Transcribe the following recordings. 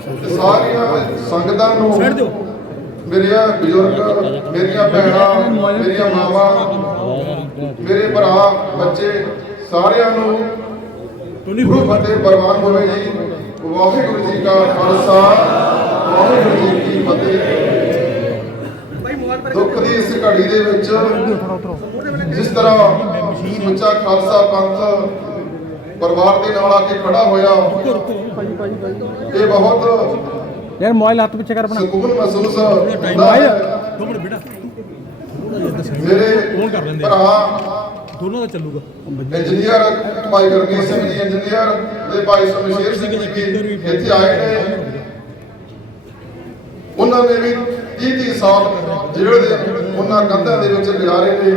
ਸਾਰੀਆਂ ਸੰਗਤਾਂ ਨੂੰ ਮੇਰੀਆਂ ਬਜ਼ੁਰਗ ਮੇਰੀਆਂ ਭੈਣਾਂ ਮੇਰੀਆਂ ਮਾਵਾਂ ਮੇਰੇ ਭਰਾ ਬੱਚੇ ਸਾਰਿਆਂ ਨੂੰ ਗੁਰੂ ਫਤਿਹ ਪ੍ਰਵਾਨ ਹੋਵੇ ਜੀ। ਵਾਹਿਗੁਰੂ ਜੀ ਕਾ ਖਾਲਸਾ ਵਾਹਿਗੁਰੂ ਜੀ ਕੀ ਫਤਿਹ। ਦੁੱਖ ਦੀ ਇਸ ਘੜੀ ਦੇ ਵਿੱਚ ਜਿਸ ਤਰ੍ਹਾਂ ਸਮੁੱਚਾ ਖਾਲਸਾ ਪੰਥ ਪਰਿਵਾਰ ਦੇ ਨਾਲ ਆ ਕੇ ਖੜਾ ਹੋਇਆ। ਇਹ ਬਹੁਤ ਯਾਰ ਮੋਬਾਈਲ ਹੱਥ ਪਿੱਛੇ ਕਰ ਆਪਣਾ ਸਕੂਨ ਮਹਿਸੂਸ ਹੁੰਦਾ ਹੈ। ਦੋ ਮਿੰਟ ਬੇਟਾ ਮੇਰੇ ਭਰਾ ਦੋਨੋਂ ਦਾ ਚੱਲੂਗਾ। ਇੰਜੀਨੀਅਰ ਭਾਈ ਗੁਰਮੀਤ ਸਿੰਘ ਜੀ ਇੰਜੀਨੀਅਰ ਤੇ ਭਾਈ ਸ਼ਮਸ਼ੇਰ ਸਿੰਘ ਜੀ ਇੱਥੇ ਆਏ ਨੇ। ਉਹਨਾਂ ਨੇ ਵੀ 30 30 ਸਾਲ ਜਿਹੜੇ ਉਹਨਾਂ ਕੰਧਾਂ ਦੇ ਵਿੱਚ ਗੁਜ਼ਾਰੇ ਨੇ।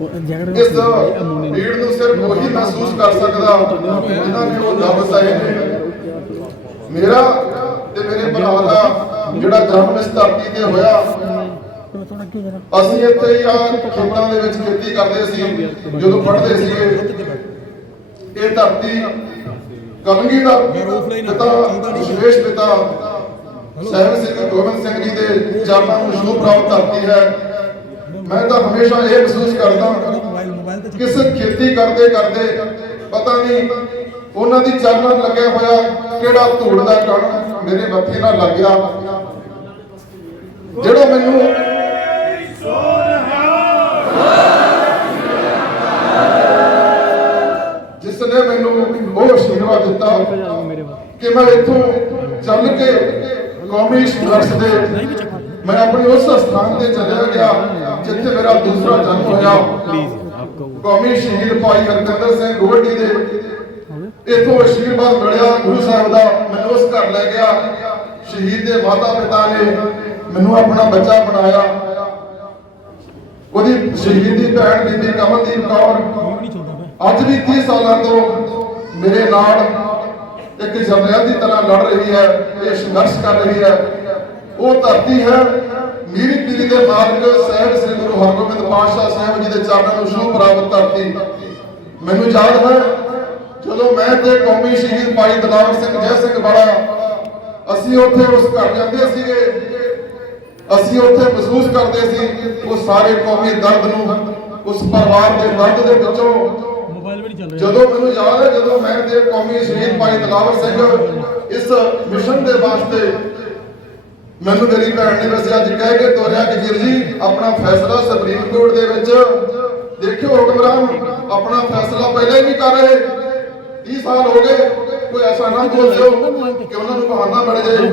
ਇਸ ਭੀੜ ਨੂੰ ਸਿਰਫ ਉਹੀ ਮਹਿਸੂਸ ਕਰ ਸਕਦਾ ਜਿਨ੍ਹਾਂ ਨੇ ਉਹ ਦਮ ਸਹੇ ਨੇ। ਮੇਰਾ ਤੇ ਮੇਰੇ ਭਰਾ ਦਾ ਜਿਹੜਾ ਜਨਮ ਇਸ ਧਰਤੀ ਤੇ ਹੋਇਆ, ਅਸੀਂ ਇੱਥੇ ਹੀ ਆ ਖੇਤਾਂ ਦੇ ਵਿੱਚ ਖੇਤੀ ਕਰਦੇ ਸੀ, ਜਦੋਂ ਪੜ੍ਹਦੇ ਸੀਗੇ ਇਹ। ਧਰਤੀ ਕਲਗੀ ਦਾ ਪਿਤਾ, ਵਿਸ਼ੇਸ਼ ਪਿਤਾ, ਸਹਿਬ ਸਿੰਘ ਗੋਬਿੰਦ ਸਿੰਘ ਜੀ ਦੇ ਚਰਨਾਂ ਨੂੰ ਸ਼ੁਭ ਪ੍ਰਾਪਤ ਧਰਤੀ ਹੈ। ਮੈਂ ਤਾਂ ਹਮੇਸ਼ਾ ਇਹ ਮਹਿਸੂਸ ਕਰਦਾ ਮੋਬਾਈਲ ਖੇਤੀ ਕਰਦੇ ਕਰਦੇ, ਪਤਾ ਨਹੀਂ ਉਹਨਾਂ ਦੀ ਚਰਨਾਂ ਲੱਗਿਆ ਹੋਇਆ ਕਿਹੜਾ ਧੂੜ ਦਾ ਕਣ ਮੇਰੇ ਮੱਥੇ ਨਾਲ ਲੱਗ ਜਿਹੜਾ ਮੈਨੂੰ ਜਿਸ ਨੇ ਮੈਨੂੰ ਉਹ ਆਸ਼ੀਰਵਾਦ ਦਿੱਤਾ ਕਿ ਮੈਂ ਇੱਥੋਂ ਚੱਲ ਕੇ ਕੌਮੀ ਸੰਘਰਸ਼ ਦੇ ਮੈਂ ਆਪਣੀ ਉਸ ਸਥਾਨ ਤੇ ਚਲਿਆ ਗਿਆ ਜਿੱਥੇ ਮੇਰਾ ਦੂਸਰਾ ਜਨਮ ਹੋਇਆ। ਕੌਮੀ ਸ਼ਹੀਦ ਭਾਈ ਹਰਕੰਦਰ ਸਿੰਘ ਗੋਹਟੀ ਦੇ। ਇਥੋਂ ਆਸ਼ੀਰਵਾਦ ਮਿਲਿਆ ਗੁਰੂ ਸਾਹਿਬ ਦਾ ਮੈਨੂੰ ਉਸ ਘਰ ਲੈ ਗਿਆ। ਸ਼ਹੀਦ ਦੇ ਮਾਤਾ ਪਿਤਾ ਨੇ ਮੈਨੂੰ ਆਪਣਾ ਬੱਚਾ ਬਣਾਇਆ। ਉਹਦੀ ਸ਼ਹੀਦ ਦੀ ਭੈਣ ਬੀਬੀ ਕਮਲਦੀਪ ਕੌਰ। ਅੱਜ ਵੀ 30 ਸਾਲਾਂ ਤੋਂ ਮੇਰੇ ਨਾਲ ਇੱਕ ਜਮਰਿਆਂ ਦੀ ਤਰ੍ਹਾਂ ਲੜ ਰਹੀ ਹੈ ਇਹ ਸੰਘਰਸ਼ ਕਰ ਰਹੀ ਹੈ। ਉਹ ਧਰਤੀ ਹੈ ਮੀਰੀ ਪੀਰੀ ਦੇ ਮਾਲਕ ਸਾਹਿਬ ਸ੍ਰੀ ਗੁਰੂ ਹਰਗੋਬਿੰਦ ਪਾਤਸ਼ਾਹ ਸਾਹਿਬ ਜੀ ਦੇ ਚਰਨਾਂ ਨੂੰ ਸ਼ੁਭ ਪ੍ਰਾਪਤ ਧਰਤੀ। ਮੈਨੂੰ ਯਾਦ ਹੈ ਜਦੋਂ ਮੈਂ ਤੇ ਕੌਮੀ ਸ਼ਹੀਦ ਭਾਈ ਦਲਾਵਰ ਸਿੰਘ ਜੈ ਸਿੰਘ ਵਾਲਾ ਅਸੀਂ ਉੱਥੇ ਉਸ ਘਰ ਜਾਂਦੇ ਸੀਗੇ। ਅਸੀਂ ਉੱਥੇ ਮਹਿਸੂਸ ਕਰਦੇ ਸੀ ਉਹ ਸਾਰੇ ਕੌਮੀ ਦਰਦ ਨੂੰ ਉਸ ਪਰਿਵਾਰ ਦੇ ਦਰਦ ਦੇ ਵਿੱਚੋਂ ਮੋਬਾਈਲ ਵੀ ਨਹੀਂ ਚੱਲ ਰਿਹਾ। ਜਦੋਂ ਮੈਨੂੰ ਯਾਦ ਹੈ ਜਦੋਂ ਮੈਂ ਤੇ ਕੌਮੀ ਸ਼ਹੀਦ ਭਾਈ ਦਲਾਵਰ ਸਿੰਘ ਇਸ ਮਿਸ਼ਨ ਦੇ ਵਾਸਤੇ ਮੈਨੂੰ ਮੇਰੀ ਭੈਣ ਨੇ ਵੈਸੇ ਅੱਜ ਕਹਿ ਕੇ ਤੋਰਿਆ ਕਿ ਵੀਰ ਜੀ, ਆਪਣਾ ਫੈਸਲਾ ਸੁਪਰੀਮ ਕੋਰਟ ਦੇ ਵਿੱਚ। ਦੇਖਿਓ ਹੁਕਮਰਾਨ, ਆਪਣਾ ਫੈਸਲਾ ਪਹਿਲਾਂ ਹੀ ਨਹੀਂ ਕਰ ਰਹੇ। 30 ਸਾਲ ਹੋ ਗਏ, ਕੋਈ ਐਸਾ ਨਾ ਬੋਲ ਦਿਓ ਕਿ ਉਹਨਾਂ ਨੂੰ ਬਹਾਨਾ ਮਿਲ ਜਾਏ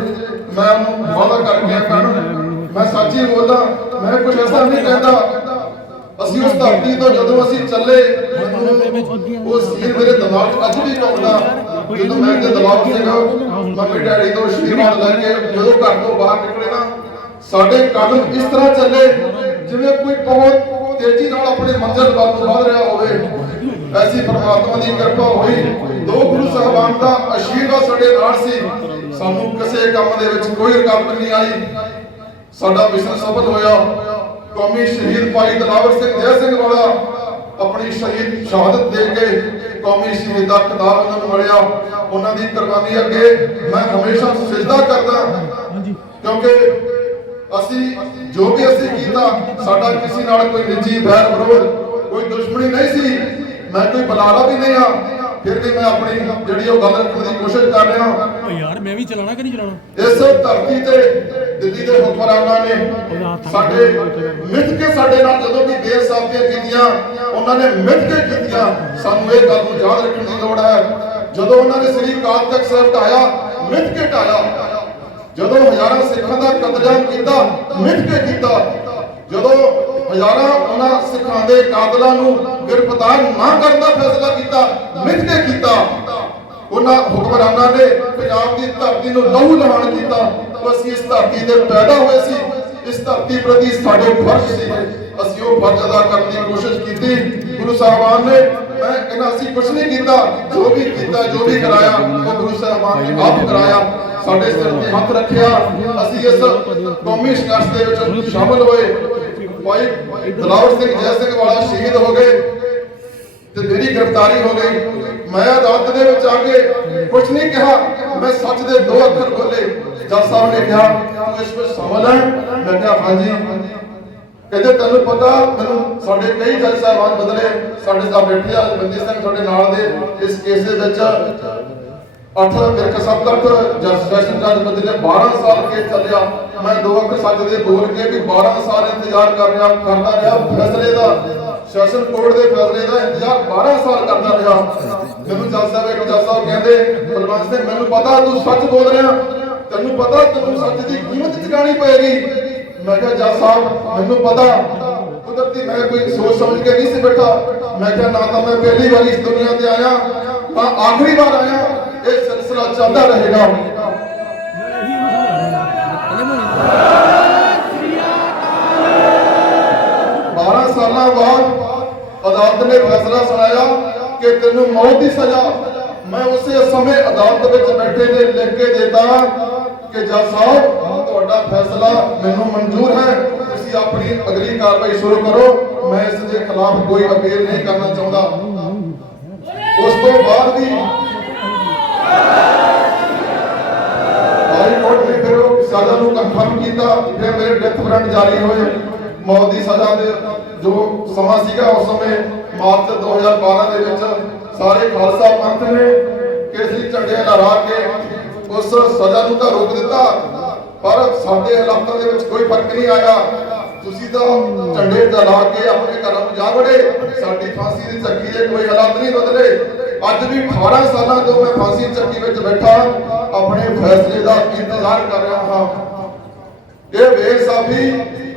ਮੈਂ ਉਹਨੂੰ ਵਾਅਦਾ ਕਰਕੇ ਆਇਆ ਮੈਂ ਸੱਚੀ ਬੋਲਦਾ ਮੈਂ ਕੁਝ ਐਸਾ ਨਹੀਂ ਕਹਿੰਦਾ। ਅਸੀਂ ਉਸ ਧਰਤੀ ਤੋਂ ਜਦੋਂ ਅਸੀਂ ਚੱਲੇ, ਉਹ ਸੀਨ ਮੇਰੇ ਦਿਮਾਗ 'ਚ ਅੱਜ ਵੀ ਘੁੰਮਦਾ। ਜਦੋਂ ਮੈਂ ਤੇ ਦਿਮਾਗ ਸੀਗਾ ਮੰਮੀ ਡੈਡੀ ਤੋਂ ਆਸ਼ੀਰਵਾਦ ਲੈ ਕੇ ਜਦੋਂ ਘਰ ਤੋਂ ਬਾਹਰ ਨਿਕਲੇ ਨਾ, ਸਾਡੇ ਕਦਮ ਇਸ ਤਰ੍ਹਾਂ ਚੱਲੇ, ਜਿਵੇਂ ਕੋਈ ਬਹੁਤ ਤੇਜ਼ੀ ਨਾਲ ਆਪਣੇ ਮੰਜ਼ਿਲ ਵੱਲ ਵਧ ਰਿਹਾ ਹੋਵੇ। ਐਸੀ ਪਰਮਾਤਮਾ ਦੀ ਕਿਰਪਾ ਹੋਈ। ਦੋ ਗੁਰੂ ਸਾਹਿਬਾਨ ਦਾ ਆਸ਼ੀਰਵਾਦ ਸਾਡੇ ਨਾਲ ਸੀ। ਸਾਨੂੰ ਕਿਸੇ ਕੰਮ ਦੇ ਵਿੱਚ ਕੋਈ ਰੁਕਾਵਟ ਨਹੀਂ ਆਈ। ਸਾਡਾ ਮਿਸ਼ਨ ਸਫਲ ਹੋਇਆ। ਕੌਮੀ ਸ਼ਹੀਦ ਭਾਈ ਦਲਾਵਰ ਸਿੰਘ ਜੈ ਸਿੰਘ ਵਾਲਾ ਆਪਣੀ ਸ਼ਹੀਦ ਸ਼ਹਾਦਤ ਦੇ ਕੇ ਕੌਮੀ ਸ਼ਹੀਦ ਦਾ ਖਿਤਾਬ ਉਹਨਾਂ ਨੂੰ ਮਿਲਿਆ। ਉਹਨਾਂ ਦੀ ਕੁਰਬਾਨੀ ਅੱਗੇ ਮੈਂ ਹਮੇਸ਼ਾ ਸਜਦਾ ਕਰਦਾ ਕਿਉਂਕਿ ਅਸੀਂ ਜੋ ਵੀ ਅਸੀਂ ਕੀਤਾ ਸਾਡਾ ਕਿਸੇ ਨਾਲ ਕੋਈ ਨਿੱਜੀ ਬੈਰ ਵਿਰੋਧ ਕੋਈ ਦੁਸ਼ਮਣੀ ਨਹੀਂ ਸੀ। ਮੈਂ ਕੋਈ ਬਲਾਲਾ ਵੀ ਨਹੀਂ ਆ ਫਿਰ ਵੀ ਮੈਂ ਆਪਣੀ ਜਿਹੜੀ ਉਹ ਗੱਲ ਰੱਖਣ ਦੀ ਕੋਸ਼ਿਸ਼ ਕਰ ਰਿਹਾ ਓ ਯਾਰ ਮੈਂ ਵੀ ਚਲਾਣਾ ਕਿ ਨਹੀਂ ਚਲਾਣਾ ਇਸ ਧਰਤੀ ਤੇ ਦੇ ਹੁਕਮਰਾਨਾਂ ਨੇ ਸਾਡੇ ਮਿੱਥ ਕੇ ਸਾਡੇ ਨਾਲ ਜਦੋਂ ਵੀ ਬੇਇਨਸਾਫੀਆਂ ਕੀਤੀਆਂ, ਉਹਨਾਂ ਨੇ ਮਿੱਥ ਕੇ ਕੀਤੀਆਂ। ਸਾਨੂੰ ਇਹ ਗੱਲ ਨੂੰ ਯਾਦ ਰੱਖਣ ਦੀ ਲੋੜ ਹੈ। ਜਦੋਂ ਉਹਨਾਂ ਨੇ ਸ੍ਰੀ ਅਕਾਲ ਤਖਤ ਸਾਹਿਬ ਢਾਇਆ ਮਿੱਥ ਕੇ ਢਾਇਆ। ਜਦੋਂ ਹਜ਼ਾਰਾਂ ਸਿੱਖਾਂ ਦਾ ਕਤਲੇਆਮ ਕੀਤਾ ਮਿੱਥ ਕੇ ਕੀਤਾ। ਜਦੋਂ ਹਜ਼ਾਰਾਂ ਉਹਨਾਂ ਸਿੱਖਾਂ ਦੇ ਕਾਤਲਾਂ ਨੂੰ ਗ੍ਰਿਫਤਾਰ ਨਾ ਕਰਨ ਦਾ ਫੈਸਲਾ ਕੀਤਾ ਮਿੱਥ ਕੇ ਕੀਤਾ। ਉਹਨਾਂ ਹੁਕਮਰਾਨਾਂ ਨੇ ਪੰਜਾਬ ਦੀ ਧਰਤੀ ਨੂੰ ਲਹੂ ਲਹਾਨ ਕੀਤਾ। ਅਸੀਂ ਇਸ ਧਰਤੀ ਤੇ ਪੈਦਾ ਹੋਏ ਸੀ। ਇਸ ਧਰਤੀ ਪ੍ਰਤੀ ਸਾਡੇ ਫਰਜ਼ ਸੀ। ਅਸੀਂ ਉਹ ਫਰਜ਼ ਅਦਾ ਕਰਨ ਦੀ ਕੋਸ਼ਿਸ਼ ਕੀਤੀ। ਗੁਰੂ ਸਾਹਿਬਾਨ ਨੇ, ਮੈਂ ਕਹਿੰਦਾ, ਅਸੀਂ ਕੁਝ ਨਹੀਂ ਕੀਤਾ। ਜੋ ਵੀ ਕੀਤਾ, ਜੋ ਵੀ ਕਰਾਇਆ, ਉਹ ਗੁਰੂ ਸਾਹਿਬਾਨ ਨੇ ਆਪ ਕਰਾਇਆ। ਸਾਡੇ ਸਿਰ ਤੇ ਹੱਥ ਰੱਖਿਆ। ਅਸੀਂ ਇਸ ਕੌਮੀ ਸੰਘਰਸ਼ ਦੇ ਵਿੱਚ ਸ਼ਾਮਲ ਹੋਏ। ਭਾਈ ਦਲਾਵਰ ਸਿੰਘ ਜੈ ਸਿੰਘ ਵਾਲਾ ਸ਼ਹੀਦ ਹੋ ਗਏ ਤੇ ਮੇਰੀ ਗ੍ਰਿਫਤਾਰੀ ਹੋ ਗਈ। ਮੈਂ ਅਦਾਲਤ ਦੇ ਵਿੱਚ ਆ ਕੇ ਕੁਝ ਨਹੀਂ ਕਿਹਾ। ਮੈਂ ਸੱਚ ਦੇ ਦੋ ਅੱਖਰ ਬੋਲੇ ਜੱਜ ਸਾਹਿਬ ਨੇ ਕਿਹਾ, ਤੂੰ ਇਸ ਵਿੱਚ ਸ਼ਾਮਲ ਹੈ? ਮੈਂ ਕਿਹਾ ਹਾਂਜੀ ਕਹਿੰਦੇ, ਤੈਨੂੰ ਪਤਾ, ਮੈਨੂੰ ਸਾਡੇ ਕਈ ਜੱਜ ਸਾਹਿਬਾਨ ਬਦਲੇ। ਸਾਡੇ ਸਾਹਿਬ ਬੈਠੇ ਆ ਬੰਦੀ ਸਿੰਘ ਤੁਹਾਡੇ ਨਾਲ ਦੇ। ਇਸ ਕੇਸ ਦੇ ਵਿੱਚ ਅੱਠ ਮੇਰੇ ਸੱਤ, ਅੱਠ ਜੱਜ ਸੈਸ਼ਨ ਜੱਜ ਬਦਲੇ 12 ਸਾਲ ਕੇਸ ਚੱਲਿਆ। ਮੈਂ ਦੋ ਅੱਖਰ ਸੱਚ ਦੇ ਬੋਲ ਕੇ ਵੀ 12 ਸਾਲ ਇੰਤਜ਼ਾਰ ਕਰ ਰਿਹਾ, ਕਰਦਾ ਰਿਹਾ। ਫੈਸਲੇ ਦਾ ਸੈਸ਼ਨ ਕੋਰਟ ਦੇ ਫੈਸਲੇ ਦਾ ਇੰਤਜ਼ਾਰ 12 ਸਾਲ ਕਰਦਾ ਰਿਹਾ। ਮੈਨੂੰ ਜੱਜ ਸਾਹਿਬ, ਇੱਕ ਜੱਜ ਸਾਹਿਬ ਕਹਿੰਦੇ, ਬਲਵੰਤ ਸਿੰਘ, ਮੈਨੂੰ ਪਤਾ ਤੂੰ ਸੱਚ ਬੋਲ ਰਿਹਾ। ਤੈਨੂੰ ਪਤਾ ਤੈਨੂੰ ਸੱਚ ਦੀ ਕੀਮਤ ਚੁਕਾਣੀ ਪਏਗੀ। ਮੈਂ ਕਿਹਾ, ਜੱਜ ਸਾਹਿਬ, ਮੈਨੂੰ ਪਤਾ। ਕੁਦਰਤੀ ਮੈਂ ਕੋਈ ਸੋਚ ਸਮਝ ਕੇ ਨਹੀਂ ਸੀ ਬੈਠਾ। ਮੈਂ ਕਿਹਾ, ਨਾ ਤਾਂ ਮੈਂ ਪਹਿਲੀ ਵਾਰੀ ਇਸ ਦੁਨੀਆ ਤੇ ਆਇਆ, ਤਾਂ ਆਖਰੀ ਵਾਰ ਆਇਆ। ਇਹ ਸਿਲਸਿਲਾ ਚੱਲਦਾ ਰਹੇਗਾ। ਇਹੀ 12 ਸਾਲਾਂ ਬਾਅਦ ਅਦਾਲਤ ਨੇ ਫੈਸਲਾ ਸੁਣਾਇਆ ਕਿ ਤੈਨੂੰ ਮੌਤ ਦੀ ਸਜ਼ਾ ਮੈਂ ਉਸੇ ਸਮੇਂ ਅਦਾਲਤ ਵਿੱਚ ਬੈਠੇ ਨੇ ਲਿਖ ਕੇ ਦਿੱਤਾ ਕਿ ਜੱਜ ਸਾਹਿਬ, ਤੁਹਾਡਾ ਫੈਸਲਾ ਮੈਨੂੰ ਮਨਜ਼ੂਰ ਹੈ। ਤੁਸੀਂ ਆਪਣੀ ਅਗਲੀ ਕਾਰਵਾਈ ਸ਼ੁਰੂ ਕਰੋ। ਮੈਂ ਇਸ ਦੇ ਖਿਲਾਫ ਕੋਈ ਅਪੀਲ ਨਹੀਂ ਕਰਨਾ ਚਾਹੁੰਦਾ। ਉਸ ਤੋਂ ਬਾਅਦ ਵੀ ਹਾਈ ਕੋਰਟ ਨੇ ਫਿਰ ਸਜ਼ਾ ਨੂੰ ਕਨਫਰਮ ਕੀਤਾ। ਫਿਰ ਮੇਰੇ ਡੈਥ ਵਾਰੰਟ ਜਾਰੀ ਹੋਏ। ਮੌਤ ਦੀ ਸਜ਼ਾ ਦੇ ਜੋ ਸਮਾਂ ਸੀਗਾ ਉਸ ਸਮੇਂ ਮਾਰਚ 2012 ਦੇ ਵਿੱਚ ਸਾਰੇ ਖਾਲਸਾ ਪੰਥ ਨੇ ਕੇਸਰੀ ਝੰਡੇ ਲਹਿਰਾ ਕੇ ਉਸ ਸਜ਼ਾ ਨੂੰ ਤਾਂ ਰੋਕ ਦਿੱਤਾ, ਪਰ ਸਾਡੇ ਹਾਲਾਤਾਂ ਦੇ ਵਿੱਚ ਕੋਈ ਫ਼ਰਕ ਨਹੀਂ ਆਇਆ। ਤੁਸੀਂ ਤਾਂ ਝੰਡੇ ਲਹਿਰਾ ਕੇ ਆਪਣੇ ਘਰਾਂ ਨੂੰ ਜਾ ਵੜੇ, ਸਾਡੀ ਫਾਂਸੀ ਦੀ ਚੱਕੀ ਦੇ ਕੋਈ ਹਾਲਾਤ ਨਹੀਂ ਬਦਲੇ। ਅੱਜ ਵੀ 18 ਸਾਲਾਂ ਤੋਂ ਮੈਂ ਫਾਂਸੀ ਦੀ ਚੱਕੀ ਵਿੱਚ ਬੈਠਾ, ਆਪਣੇ ਫੈਸਲੇ ਦਾ ਇੰਤਜ਼ਾਰ ਕਰ ਰਿਹਾ ਹਾਂ। ਇਹ ਬੇਇਨਸਾਫੀ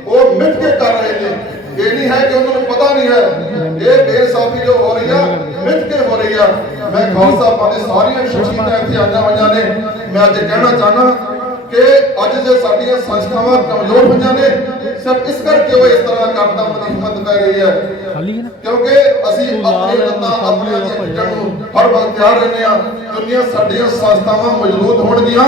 ਉਹ ਮਿਟ ਕੇ ਕਰ ਰਹੇ ਨੇ। ਇਹ ਨਹੀਂ ਹੈ ਕਿ ਉਹਨਾਂ ਨੂੰ ਪਤਾ ਨਹੀਂ ਹੈ। ਇਹ ਬੇਇਨਸਾਫੀ ਜੋ ਹੋ ਰਹੀ ਆ ਮਿੱਥ ਕੇ ਹੋ ਰਹੀ ਆ। ਮੈਂ ਖਾਲਸਾ ਪੰਥ ਦੀ ਸਾਰੀਆਂ ਸ਼ਖਸੀਅਤਾਂ ਇੱਥੇ ਆਈਆਂ ਹੋਈਆਂ ਨੇ। ਮੈਂ ਅੱਜ ਕਹਿਣਾ ਚਾਹਨਾ ਕਿ ਅੱਜ ਜੇ ਸਾਡੀਆਂ ਸੰਸਥਾਵਾਂ ਕਮਜ਼ੋਰ ਹੋਈਆਂ ਨੇ ਸਿਰਫ ਇਸ ਕਰਕੇ ਉਹ ਇਸ ਤਰ੍ਹਾਂ ਕਰਨ ਦਾ ਪੈ ਰਹੀ ਹੈ। ਕਿਉਂਕਿ ਅਸੀਂ ਆਪਣੇ ਲੱਤਾਂ ਆਪਣੇ ਪਿੱਠਾਂ ਨੂੰ ਹਰ ਵਕਤ ਤਿਆਰ ਰਹਿੰਦੇ ਆ ਦੁਨੀਆ ਸਾਡੀਆਂ ਸੰਸਥਾਵਾਂ ਮਜ਼ਬੂਤ ਹੋਣਗੀਆਂ।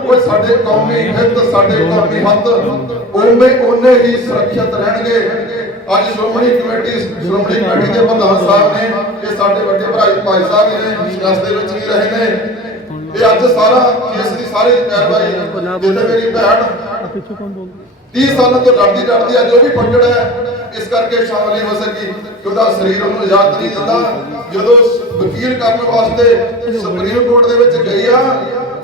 ਉਹ ਸਾਡੇ ਕੌਮੀ ਹਿੱਤ ਸਾਡੇ ਕੌਮੀ ਹੱਤ ਉਵੇਂ ਉਹਨੇ ਹੀ ਸੁਰੱਖਿਅਤ ਰਹਿਣਗੇ। ਅੱਜ ਸ਼੍ਰੋਮਣੀ ਕਮੇਟੀ ਸ਼੍ਰੋਮਣੀ ਕਮੇਟੀ ਦੇ ਪ੍ਰਧਾਨ ਸਾਹਿਬ ਨੇ ਇਹ ਸਾਡੇ ਵੱਡੇ ਭਰਾ ਭਾਈ ਸਾਹਿਬ ਨੇ ਇਸ ਦੇ ਵਿੱਚ ਵੀ ਰਹੇ ਨੇ। ਇਹ ਅੱਜ ਸਾਰਾ ਕੇਸ ਦੀ ਸਾਰੀ ਪੈਰਵਾਈ ਜਿੱਥੇ ਮੇਰੀ ਭੈਣ ਪਿੱਛੇ ਕੌਣ ਬੋਲਦਾ 30 ਸਾਲਾਂ ਤੋਂ ਲੜਦੀ ਲੜਦੀ ਆ ਜੋ ਵੀ ਫੱਟੜ ਹੈ। ਇਸ ਕਰਕੇ ਸ਼ਾਮਲ ਨਹੀਂ ਹੋ ਸਕੀ ਕਿ ਉਹਦਾ ਸਰੀਰ ਉਹਨੂੰ ਇਜਾਜ਼ਤ ਨਹੀਂ ਦਿੰਦਾ। ਜਦੋਂ ਵਕੀਲ ਕਰਨ ਵਾਸਤੇ ਸੁਪਰੀਮ ਕੋਰਟ ਦੇ ਵਿੱਚ ਗਈ ਆ,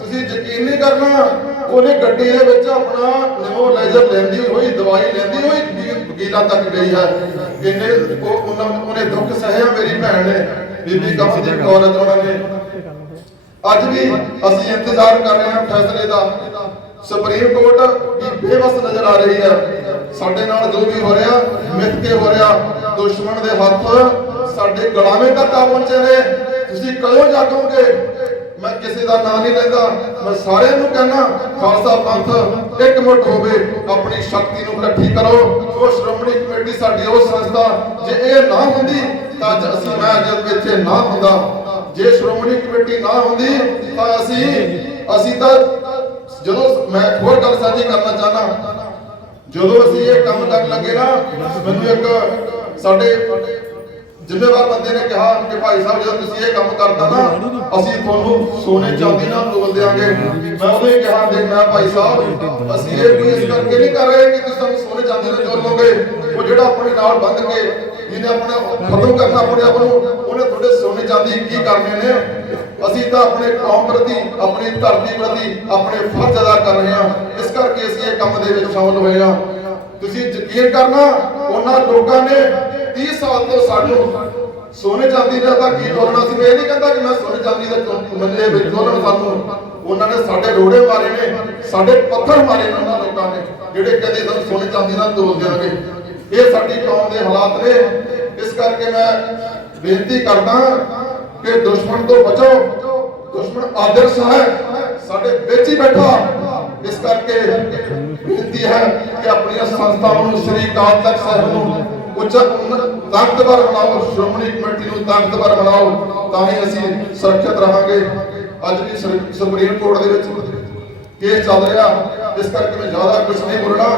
ਤੁਸੀਂ ਯਕੀਨ ਨਹੀਂ ਕਰਨਾ, ਉਹਨੇ ਗੱਡੀ ਦੇ ਵਿੱਚ ਆਪਣਾ ਨਿਮੋ ਲੈਂਦੀ ਹੋਈ, ਦਵਾਈ ਲੈਂਦੀ ਹੋਈ ਵਕੀਲਾਂ ਤੱਕ ਗਈ ਹੈ। ਇਹਨੇ ਉਹ ਉਹਨਾਂ ਉਹਨੇ ਦੁੱਖ ਸਹਿਆ ਮੇਰੀ ਭੈਣ ਨੇ। ਬੀਬੀ ਕਮਲਜੀਤ ਕੌਰ ਉਹਨਾਂ ਨੇ। ਅੱਜ ਵੀ ਅਸੀਂ ਇੰਤਜ਼ਾਰ ਕਰ ਰਹੇ ਹਾਂ ਫੈਸਲੇ ਦਾ। ਸੁਪਰੀਮ ਕੋਰਟ ਵੀ ਬੇਵਸ ਨਜ਼ਰ ਆ ਰਹੀ ਹੈ। ਸਾਡੇ ਨਾਲ ਜੋ ਵੀ ਹੋ ਰਿਹਾ ਮਿੱਥ ਕੇ ਹੋ ਰਿਹਾ ਦੁਸ਼ਮਣ ਦੇ ਹੱਥ ਸਾਡੇ ਗੁਲਾਮੇ ਤੱਕ ਆ ਪਹੁੰਚੇ ਨੇ। ਤੁਸੀਂ ਕਦੋਂ ਜਾਗੋਗੇ? ਮੈਂ ਕਿਸੇ ਦਾ ਨਾਂ ਨਹੀਂ ਲੈਂਦਾ। ਮੈਂ ਸਾਰਿਆਂ ਨੂੰ ਕਹਿਣਾ, ਖਾਲਸਾ ਪੰਥ, ਇੱਕ ਮੁੱਠ ਹੋਵੇ, ਆਪਣੀ ਸ਼ਕਤੀ ਨੂੰ ਇਕੱਠੀ ਕਰੋ। ਉਹ ਸ਼੍ਰੋਮਣੀ ਕਮੇਟੀ ਸਾਡੀ ਉਹ ਸੰਸਥਾ, ਜੇ ਇਹ ਨਾ ਹੁੰਦੀ, ਤਾਂ ਅਸੀਂ ਮੈਂ ਜਦ ਇੱਥੇ ਨਾ ਹੁੰਦਾ। ਜੇ ਸ਼੍ਰੋਮਣੀ ਕਮੇਟੀ ਨਾ ਹੁੰਦੀ, ਤਾਂ ਅਸੀਂ ਅਸੀਂ ਤਾਂ ਜਦੋਂ ਮੈਂ ਹੋਰ ਗੱਲ ਸਾਂਝੀ ਕਰਨਾ ਚਾਹਨਾ ਜਦੋਂ ਅਸੀਂ ਇਹ ਕੰਮ ਕਰਨ ਲੱਗੇ ਨਾ, ਮੈਨੂੰ ਇੱਕ ਸਾਡੇ ਜ਼ਿੰਮੇਵਾਰ ਬੰਦੇ ਨੇ ਕਿਹਾ ਕਿ ਭਾਈ ਸਾਹਿਬ, ਜਦੋਂ ਤੁਸੀਂ ਇਹ ਕੰਮ ਕਰਦਾ ਨਾ, ਅਸੀਂ ਤੁਹਾਨੂੰ ਸੋਨੇ ਚਾਂਦੀ ਨਾਲ ਤੋਲ ਦੇਾਂਗੇ ਮੈਂ ਉਹਨੂੰ ਹੀ ਕਿਹਾ ਦੇਖ ਮੈਂ ਭਾਈ ਸਾਹਿਬ, ਅਸੀਂ ਇਹ ਵੀ ਇਸ ਕਰਕੇ ਨਹੀਂ ਕਰ ਰਹੇ ਕਿ ਤੁਸੀਂ ਸਾਨੂੰ ਸੋਨੇ ਚਾਂਦੀ ਨਾਲ ਜੋੜ ਲਓਗੇ ਉਹ ਜਿਹੜਾ ਆਪਣੇ ਨਾਲ ਬੰਧ ਕੇ, ਜਿਹਨੇ ਆਪਣਾ ਖਤਮ ਕਰਨਾ ਆਪਣੇ ਆਪ ਨੂੰ, ਉਹਨੇ ਤੁਹਾਡੇ ਸੋਨੇ ਚਾਂਦੀ ਕੀ ਕਰਨੇ ਨੇ? ਅਸੀਂ ਤਾਂ ਆਪਣੇ ਕੌਮ ਪ੍ਰਤੀ, ਆਪਣੀ ਧਰਤੀ ਪ੍ਰਤੀ ਆਪਣੇ ਫਰਜ਼ ਅਦਾ ਕਰ ਰਹੇ ਹਾਂ। ਇਸ ਕਰਕੇ ਅਸੀਂ ਇਹ ਕੰਮ ਦੇ ਵਿੱਚ ਸ਼ਾਮਲ ਹੋਏ ਹਾਂ। ਤੁਸੀਂ ਯਕੀਨ ਕਰਨਾ, ਉਹਨਾਂ ਲੋਕਾਂ ਨੇ 30 ਸਾਲ ਤੋਂ ਸਾਨੂੰ ਸੋਨੇ ਚਾਂਦੀ ਦਾ ਤਾਂ ਕੀ ਤੋਲਣਾ ਸੀ? ਮੈਂ ਇਹ ਨਹੀਂ ਕਹਿੰਦਾ ਕਿ ਮੈਂ ਸੋਨੇ ਚਾਂਦੀ ਦਾ ਮੰਨੇ ਵਿੱਚ ਤੋਲਣ ਸਾਨੂੰ, ਉਹਨਾਂ ਨੇ ਸਾਡੇ ਰੋੜੇ ਮਾਰੇ ਨੇ, ਸਾਡੇ ਪੱਥਰ ਮਾਰੇ ਨੇ ਉਹਨਾਂ ਲੋਕਾਂ ਨੇ, ਜਿਹੜੇ ਕਹਿੰਦੇ ਸਾਨੂੰ ਸੋਨੇ ਚਾਂਦੀ ਨਾਲ ਤੋਲ ਦਿਆਂਗੇ ਇਹ ਸਾਡੀ ਕੌਮ ਦੇ ਹਾਲਾਤ ਨੇ। ਇਸ ਕਰਕੇ ਮੈਂ ਬੇਨਤੀ ਕਰਦਾ ਕਿ ਦੁਸ਼ਮਣ ਤੋਂ ਬਚੋ। ਦੁਸ਼ਮਣ ਆਦਰਸ਼ ਹੈ। ਸਾਡੇ ਵਿੱਚ ਹੀ ਬੈਠਾ। ਇਸ ਕਰਕੇ ਬੇਨਤੀ ਹੈ ਕਿ ਆਪਣੀਆਂ ਸੰਸਥਾਵਾਂ ਨੂੰ, ਸ੍ਰੀ ਅਕਾਲ ਤਖਤ ਸਾਹਿਬ ਨੂੰ ਉੱਚ ਤਾਕਤਵਰ ਬਣਾਓ, ਸ਼੍ਰੋਮਣੀ ਕਮੇਟੀ ਨੂੰ ਤਾਕਤਵਰ ਬਣਾਓ, ਤਾਂ ਹੀ ਅਸੀਂ ਸੁਰੱਖਿਅਤ ਰਹਾਂਗੇ। ਅੱਜ ਵੀ ਸੁਪਰੀਮ ਕੋਰਟ ਦੇ ਵਿੱਚ ਕੇਸ ਚੱਲ ਰਿਹਾ। ਇਸ ਕਰਕੇ ਮੈਂ ਜ਼ਿਆਦਾ ਕੁਝ ਨਹੀਂ ਬੋਲਣਾ।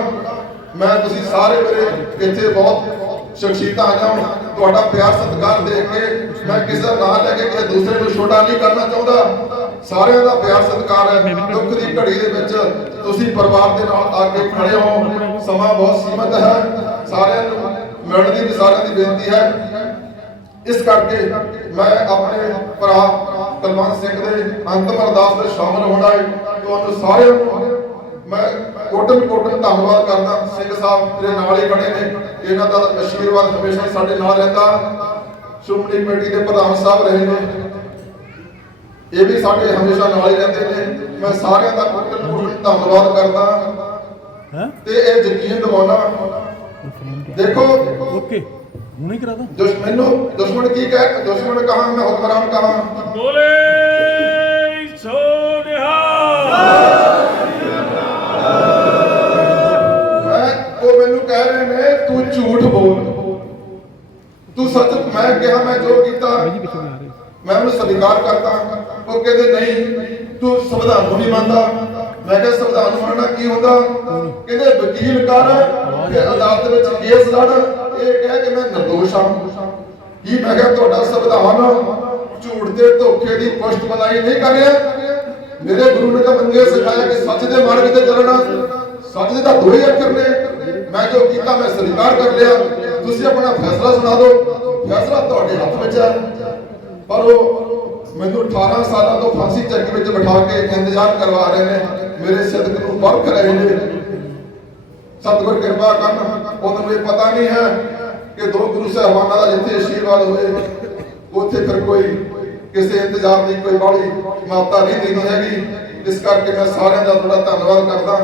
ਮੈਂ, ਤੁਸੀਂ ਸਾਰੇ ਮੇਰੇ ਇੱਥੇ ਬਹੁਤ ਸ਼ਖਸੀਅਤਾਂ ਆ ਜਾਣ ਤੁਹਾਡਾ ਪਿਆਰ ਸਤਿਕਾਰ ਦੇਖ ਕੇ ਮੈਂ ਕਿਸੇ ਦਾ ਨਾਂ ਲੈ ਕੇ ਕਿਸੇ ਦੂਸਰੇ ਨੂੰ ਛੋਟਾ ਨਹੀਂ ਕਰਨਾ ਚਾਹੁੰਦਾ। ਸਾਰਿਆਂ ਦਾ ਪਿਆਰ ਸਤਿਕਾਰ ਹੈ। ਦੁੱਖ ਦੀ ਘੜੀ ਦੇ ਵਿੱਚ ਤੁਸੀਂ ਪਰਿਵਾਰ ਦੇ ਨਾਲ ਆ ਕੇ ਖੜੇ ਹੋ। ਸਮਾਂ ਬਹੁਤ ਸੀਮਤ ਹੈ। ਸਾਰਿਆਂ ਨੂੰ ਮਿਲਣ ਦੀ ਵੀ ਸਾਰਿਆਂ ਦੀ ਬੇਨਤੀ ਹੈ। ਇਸ ਕਰਕੇ ਮੈਂ ਆਪਣੇ ਭਰਾ ਕੁਲਵੰਤ ਸਿੰਘ ਦੇ ਅੰਤਮ ਅਰਦਾਸ ਵਿੱਚ ਸ਼ਾਮਲ ਹੋਣਾ ਹੈ ਤੁਹਾਨੂੰ ਸਾਰਿਆਂ ਨੂੰ ਮੈਂ ਕੋਟਨ ਕੋਟਨ ਧੰਨਵਾਦ ਕਰਦਾ। ਸਿੰਘ ਸਾਹਿਬ ਮੇਰੇ ਨਾਲ ਹੀ ਖੜੇ ਨੇ। ਇਹਨਾਂ ਦਾ ਆਸ਼ੀਰਵਾਦ ਹਮੇਸ਼ਾ ਹੀ ਸਾਡੇ ਨਾਲ ਰਹਿੰਦਾ। ਸ਼੍ਰੋਮਣੀ ਕਮੇਟੀ ਦੇ ਪ੍ਰਧਾਨ ਸਾਹਿਬ ਰਹੇ ਨੇ। ਇਹ ਵੀ ਸਾਡੇ ਹਮੇਸ਼ਾ ਨਾਲ ਹੀ ਰਹਿੰਦੇ ਨੇ। ਮੈਂ ਸਾਰਿਆਂ ਦਾ ਕੋਟਨ ਕੋਟਨ ਧੰਨਵਾਦ ਕਰਦਾ। ਤੇ ਇਹ ਯਕੀਨ ਦਿਵਾਉਣਾ ਦੇਖੋ ਓਕੇ ਹੁਣੇ ਕਰਾ ਦਾਂ। ਦੁਸ਼ਮਣ ਨੂੰ ਦੁਸ਼ਮਣ ਕੀ ਕਹੇ ਦੁਸ਼ਮਣ ਕਹਾ ਮੈਂ ਹੁਕਮਰਾਨ ਕਹਾ? ਬੋਲੇ ਸੋ ਨਿਹਾਲ। ਮੈਂ ਉਹ ਮੈਨੂੰ ਕਹਿ ਰਹੇ ਨੇ ਤੂੰ ਝੂਠ ਬੋਲ। ਤੂੰ ਸੱਚ ਮੈਂ ਕਿਹਾ ਮੈਂ ਜੋ ਕੀਤਾ ਮੈਂ ਉਹਨੂੰ ਸਵੀਕਾਰ ਕਰਦਾ। ਉਹ ਕਹਿੰਦੇ ਨਹੀਂ ਤੂੰ ਸੰਵਿਧਾਨ ਨੂੰ ਨਹੀਂ ਮੰਨਦਾ। ਮੈਂ ਕਿਹਾ ਸੰਵਿਧਾਨ ਨੂੰ ਮੰਨਣਾ ਕੀ ਹੁੰਦਾ? ਕਹਿੰਦੇ ਵਕੀਲ ਕਰ ਤੇ ਅਦਾਲਤ ਵਿੱਚ ਕੇਸ ਲੜ। ਇਹ ਕਹਿ ਕਿ ਮੈਂ ਨਿਰਦੋਸ਼ ਹਾਂ। ਕੀ ਮੈਂ ਕਿਹਾ ਤੁਹਾਡਾ ਸੰਵਿਧਾਨ ਝੂਠ ਤੇ ਧੋਖੇ ਦੀ ਪੁਸ਼ਟ ਬਣਾਈ ਨਹੀਂ ਕਰ ਰਿਹਾ? ਮੇਰੇ ਗੁਰੂ ਨੇ ਤਾਂ ਬੰਦੇ ਸਿਖਾਇਆ ਕਿ ਸੱਚ ਦੇ ਮਾਰਗ ਤੇ ਚੱਲਣਾ। ਸੱਚ ਦੇ ਤਾਂ ਦੋ ਅੱਖਰ ਨੇ। ਮੈਂ ਜੋ ਕੀਤਾ, ਮੈਂ ਸਵੀਕਾਰ ਕਰ ਲਿਆ। ਤੁਸੀਂ ਆਪਣਾ ਫੈਸਲਾ ਸੁਣਾ ਦਿਓ। ਫੈਸਲਾ ਤੁਹਾਡੇ ਹੱਥ ਵਿੱਚ ਹੈ। ਪਰ ਉਹ ਮੈਨੂੰ 18 ਸਾਲਾਂ ਤੋਂ ਫਾਂਸੀ ਚੱਕ ਵਿੱਚ ਬਿਠਾ ਕੇ ਇੰਤਜ਼ਾਰ ਕਰਵਾ ਰਹੇ ਨੇ। ਮੇਰੇ ਸਿਦਕ ਨੂੰ ਪਰਖ ਰਹੇ ਨੇ ਸਤਿਗੁਰ ਕਿਰਪਾ ਕਰਨ ਉਹਨਾਂ ਨੂੰ ਇਹ ਪਤਾ ਨਹੀਂ ਹੈ ਕਿ ਦੋ ਗੁਰੂ ਸਾਹਿਬਾਨਾਂ ਦਾ ਜਿੱਥੇ ਆਸ਼ੀਰਵਾਦ ਹੋਏ, ਉੱਥੇ ਫਿਰ ਕੋਈ ਕਿਸੇ ਇੰਤਜ਼ਾਰ ਦੀ ਕੋਈ ਬਾੜੀ ਮਾਤਾ ਨਹੀਂ ਦੇਣੀ ਹੈਗੀ। ਇਸ ਕਰਕੇ ਮੈਂ ਸਾਰਿਆਂ ਦਾ ਬੜਾ ਧੰਨਵਾਦ ਕਰਦਾ।